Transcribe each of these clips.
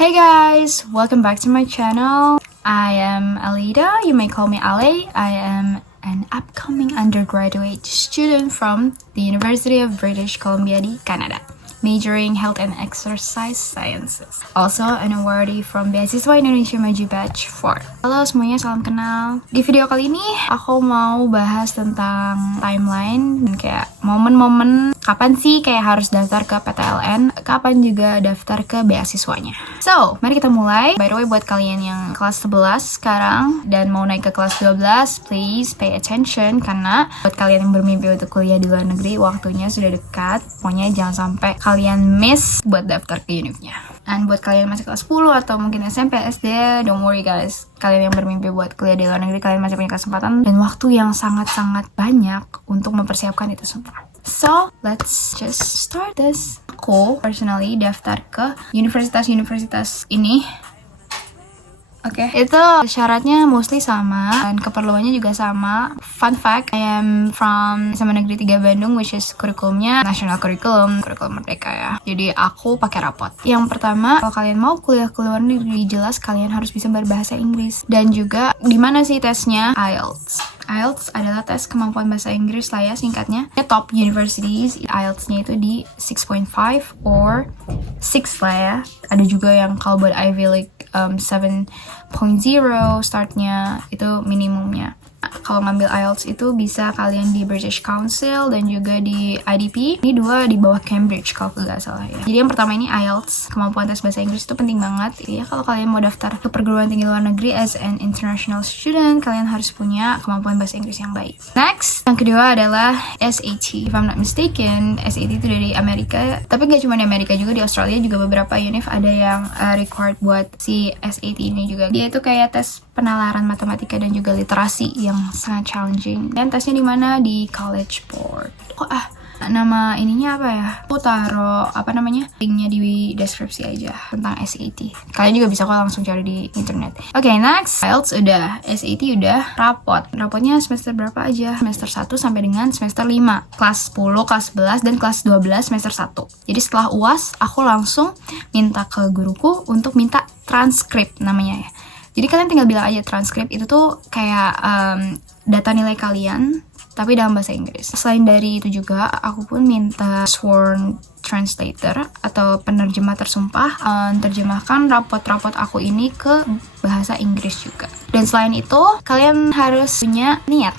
Hey guys, welcome back to my channel. I am Alida, you may call me Ale. I am an upcoming undergraduate student from the University of British Columbia di Canada, majoring Health and Exercise Sciences. Also an awardee from Beasiswa Indonesia Maju Batch 4. Halo semuanya, salam kenal. Di video kali ini aku mau bahas tentang timeline dan kayak momen-momen kapan sih kayak harus daftar ke PTLN, kapan juga daftar ke beasiswanya. So, mari kita mulai. By the way, buat kalian yang kelas 11 sekarang dan mau naik ke kelas 12, please pay attention karena buat kalian yang bermimpi untuk kuliah di luar negeri, waktunya sudah dekat. Pokoknya jangan sampai kalian miss buat daftar ke univnya. Dan buat kalian yang masih kelas 10 atau mungkin SMP, SD, don't worry guys. Kalian yang bermimpi buat kuliah di luar negeri, kalian masih punya kesempatan dan waktu yang sangat-sangat banyak untuk mempersiapkan itu semua. So, let's just start this. Aku personally daftar ke universitas-universitas ini. Oke, itu syaratnya mostly sama dan keperluannya juga sama. Fun fact, I am from SMA Negeri 3 Bandung, which is kurikulumnya national curriculum, kurikulum merdeka ya. Jadi aku pakai rapot. Yang pertama, kalau kalian mau kuliah ke luar negeri, jelas kalian harus bisa berbahasa Inggris. Dan juga di mana sih tesnya? IELTS. IELTS adalah tes kemampuan bahasa Inggris lah ya singkatnya. Top universities, IELTS-nya itu di 6.5 or 6 lah ya. Ada juga yang kalau buat Ivy League 7.0 startnya itu minimumnya. Kalau ngambil IELTS itu bisa kalian di British Council dan juga di IDP. Ini dua di bawah Cambridge kalau nggak salah ya. Jadi yang pertama ini IELTS, kemampuan tes bahasa Inggris itu penting banget. Ya kalau kalian mau daftar ke perguruan tinggi luar negeri as an international student, kalian harus punya kemampuan bahasa Inggris yang baik. Next, yang kedua adalah SAT. If I'm not mistaken, SAT itu dari Amerika. Tapi nggak cuma di Amerika, juga di Australia juga beberapa univ ada yang required buat si SAT ini juga. Dia itu kayak tes penalaran matematika dan juga literasi yang sangat challenging. Dan tesnya di mana? Di College Board. Nama ininya apa ya? Aku taruh linknya di deskripsi aja tentang SAT. Kalian juga bisa kok langsung cari di internet. Oke, next, IELTS udah, SAT udah, rapotnya semester berapa aja? Semester 1 sampai dengan semester 5. Kelas 10, kelas 11, dan kelas 12 semester 1. Jadi setelah UAS, aku langsung minta ke guruku untuk minta transkrip namanya ya. Jadi kalian tinggal bilang aja transkrip itu tuh kayak data nilai kalian tapi dalam bahasa Inggris. Selain dari itu juga aku pun minta sworn translator atau penerjemah tersumpah terjemahkan rapot-rapot aku ini ke bahasa Inggris juga. Dan selain itu kalian harus punya niat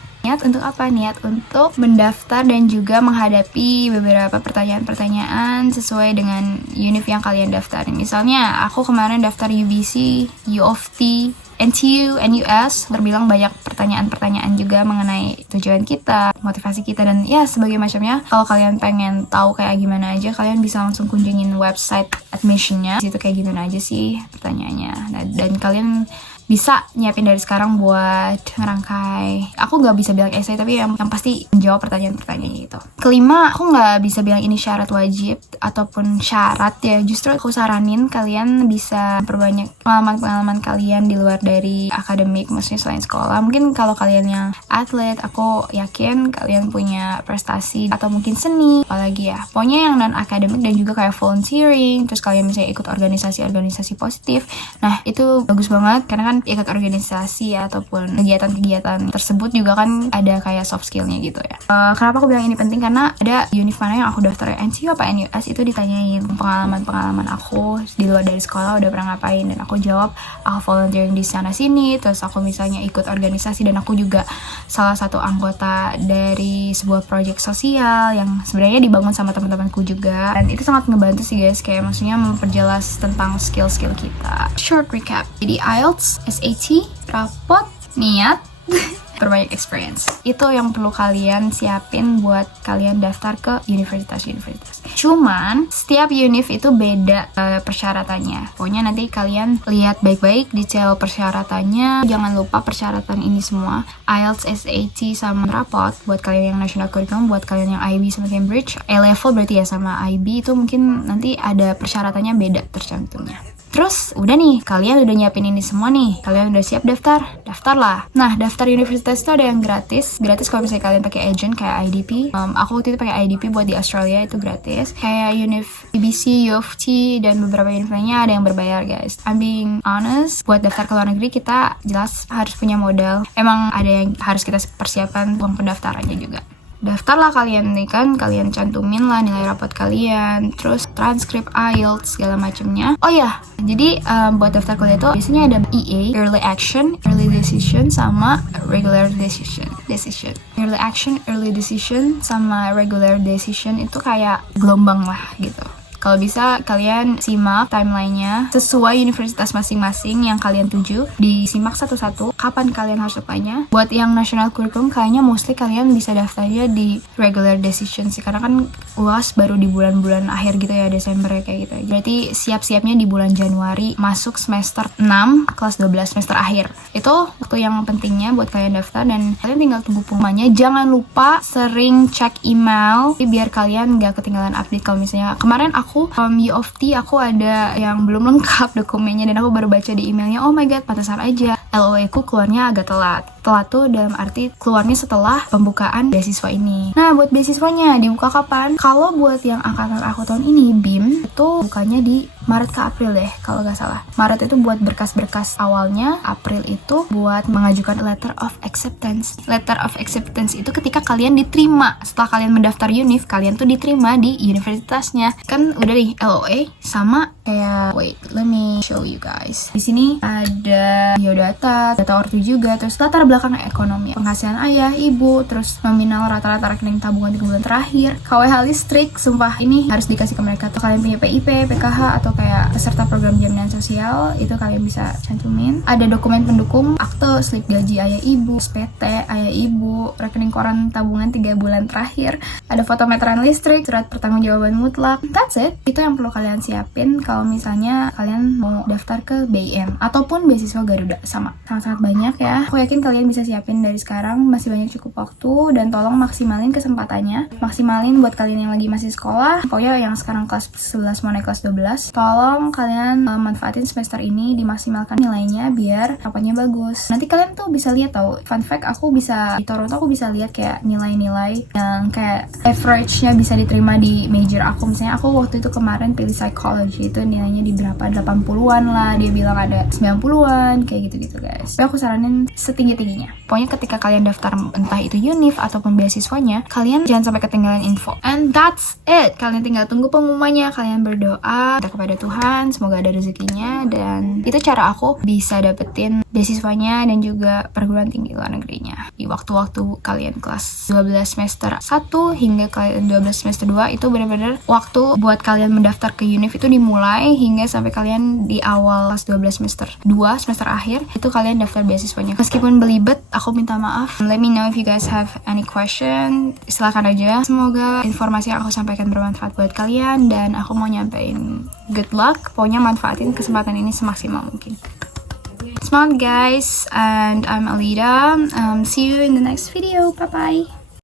untuk apa? Niat untuk mendaftar dan juga menghadapi beberapa pertanyaan-pertanyaan sesuai dengan univ yang kalian daftarin. Misalnya, aku kemarin daftar UBC, U of T, NTU, NUS, terbilang banyak pertanyaan-pertanyaan juga mengenai tujuan kita, motivasi kita, dan ya sebagai macamnya. Kalau kalian pengen tahu kayak gimana aja, kalian bisa langsung kunjungin website admissionnya. Di situ kayak gimana aja sih pertanyaannya. Nah, dan kalian bisa nyiapin dari sekarang buat ngerangkai. Aku nggak bisa bilang essay, tapi yang pasti menjawab pertanyaan-pertanyaan itu. Kelima, aku nggak bisa bilang ini syarat wajib ataupun syarat ya. Justru aku saranin kalian bisa perbanyak pengalaman-pengalaman kalian di luar dari akademik, maksudnya selain sekolah. Mungkin kalau kalian yang atlet, aku yakin kalian punya prestasi atau mungkin seni, apalagi ya. Pokoknya yang non-akademik dan juga kayak volunteering, terus kalian bisa ikut organisasi-organisasi positif. Nah, itu bagus banget karena kan ikut organisasi ataupun kegiatan-kegiatan tersebut juga kan ada kayak soft skillnya gitu ya. Kenapa aku bilang ini penting? Karena ada univ mana yang aku daftar ya, NCU apa NUS, itu ditanyain pengalaman aku di luar dari sekolah udah pernah ngapain, dan aku jawab aku volunteering di sana sini, terus aku misalnya ikut organisasi dan aku juga salah satu anggota dari sebuah proyek sosial yang sebenarnya dibangun sama teman-temanku juga, dan itu sangat ngebantu sih guys, kayak maksudnya memperjelas tentang skill-skill kita. Short recap, jadi IELTS, SAT, rapot, niat, berbanyak experience. Itu yang perlu kalian siapin buat kalian daftar ke universitas-universitas. Cuman, setiap univ itu beda persyaratannya. Pokoknya nanti kalian lihat baik-baik detail persyaratannya. Jangan lupa persyaratan ini semua. IELTS, SAT, sama rapot buat kalian yang national curriculum, buat kalian yang IB sama Cambridge. A-level berarti ya sama IB itu mungkin nanti ada persyaratannya beda tercantumnya. Terus udah nih, kalian udah nyiapin ini semua nih, kalian udah siap daftar? Daftarlah. Nah, daftar universitas itu ada yang gratis kalau misalnya kalian pakai agent kayak IDP. Aku waktu itu pakai IDP buat di Australia, itu gratis. Kayak BBC, U of T, dan beberapa univ lainnya ada yang berbayar guys. I'm being honest, buat daftar ke luar negeri kita jelas harus punya modal. Emang ada yang harus kita persiapkan uang pendaftarannya juga. Daftarlah kalian nih kan, kalian cantumin lah nilai rapot kalian, terus transkrip IELTS segala macamnya. Oh ya, jadi buat daftar kuliah itu biasanya ada EA, Early Action, Early Decision, sama Regular Decision. Early Action, Early Decision, sama Regular Decision itu kayak gelombang lah gitu. Kalau bisa kalian simak timelinenya sesuai universitas masing-masing yang kalian tuju, disimak satu-satu kapan kalian harus apply-nya. Buat yang national curriculum kayaknya mostly kalian bisa daftarnya di regular decision sih, karena kan UAS baru di bulan-bulan akhir gitu ya, Desember kayak gitu. Berarti siap-siapnya di bulan Januari masuk semester 6 kelas 12 semester akhir. Itu waktu yang pentingnya buat kalian daftar, dan kalian tinggal tunggu pengumumannya. Jangan lupa sering cek email biar kalian gak ketinggalan update. Kalau misalnya kemarin aku U of T aku ada yang belum lengkap dokumennya dan aku baru baca di emailnya, oh my god, pantesan aja LOE ku keluarnya agak telat tuh dalam arti keluarnya setelah pembukaan beasiswa ini. Nah, buat beasiswanya dibuka kapan? Kalau buat yang angkatan aku tahun ini, BIM itu bukanya di Maret ke April deh kalau gak salah. Maret itu buat berkas-berkas awalnya, April itu buat mengajukan letter of acceptance. Letter of acceptance itu ketika kalian diterima, setelah kalian mendaftar univ, kalian tuh diterima di universitasnya. Kan udah nih LOA sama kayak, wait, let me show you guys. Di sini ada biodata, data ortu juga, terus latar belakang ekonomi, penghasilan ayah, ibu, terus nominal rata-rata rekening tabungan 3 bulan terakhir, KWH listrik, sumpah ini harus dikasih ke mereka. Tuh kalian punya PIP, PKH, atau kayak peserta program jaminan sosial, itu kalian bisa cantumin. Ada dokumen pendukung, akte, slip gaji ayah ibu, SPT ayah ibu, rekening koran tabungan 3 bulan terakhir, ada foto meteran listrik, surat pertanggungjawaban mutlak. That's it. Itu yang perlu kalian siapin kalau misalnya kalian mau daftar ke BIM ataupun beasiswa Garuda. Sangat-sangat banyak ya. Aku yakin kalian bisa siapin dari sekarang, masih banyak cukup waktu, dan tolong maksimalin kesempatannya. Maksimalin buat kalian yang lagi masih sekolah, pokoknya yang sekarang kelas 11 mau naik kelas 12, tolong kalian manfaatin semester ini, dimaksimalkan nilainya biar rapotnya bagus. Nanti kalian tuh bisa lihat tau, fun fact, aku bisa di Toronto aku bisa lihat kayak nilai-nilai yang kayak average-nya bisa diterima di major aku. Misalnya aku waktu itu kemarin pilih psychology, itu nilainya di berapa, 80-an lah, dia bilang ada 90-an, kayak gitu-gitu guys. Tapi aku saranin setinggi-tingginya. Pokoknya ketika kalian daftar entah itu univ ataupun beasiswanya, kalian jangan sampai ketinggalan info. And that's it. Kalian tinggal tunggu pengumumannya, kalian berdoa kepada Tuhan, semoga ada rezekinya, dan itu cara aku bisa dapetin beasiswanya dan juga perguruan tinggi luar negerinya. Di waktu-waktu kalian kelas 12 semester 1 hingga kalian 12 semester 2 itu benar-benar waktu buat kalian mendaftar ke univ itu dimulai hingga sampai kalian di awal kelas 12 semester 2 semester akhir itu kalian daftar beasiswanya. Meskipun belibet, aku minta maaf. Let me know if you guys have any question. Silakan aja. Semoga informasi yang aku sampaikan bermanfaat buat kalian, dan aku mau nyampein good luck. Pokoknya manfaatin kesempatan ini semaksimal mungkin. Semangat guys, and I'm Alida. See you in the next video. Bye bye.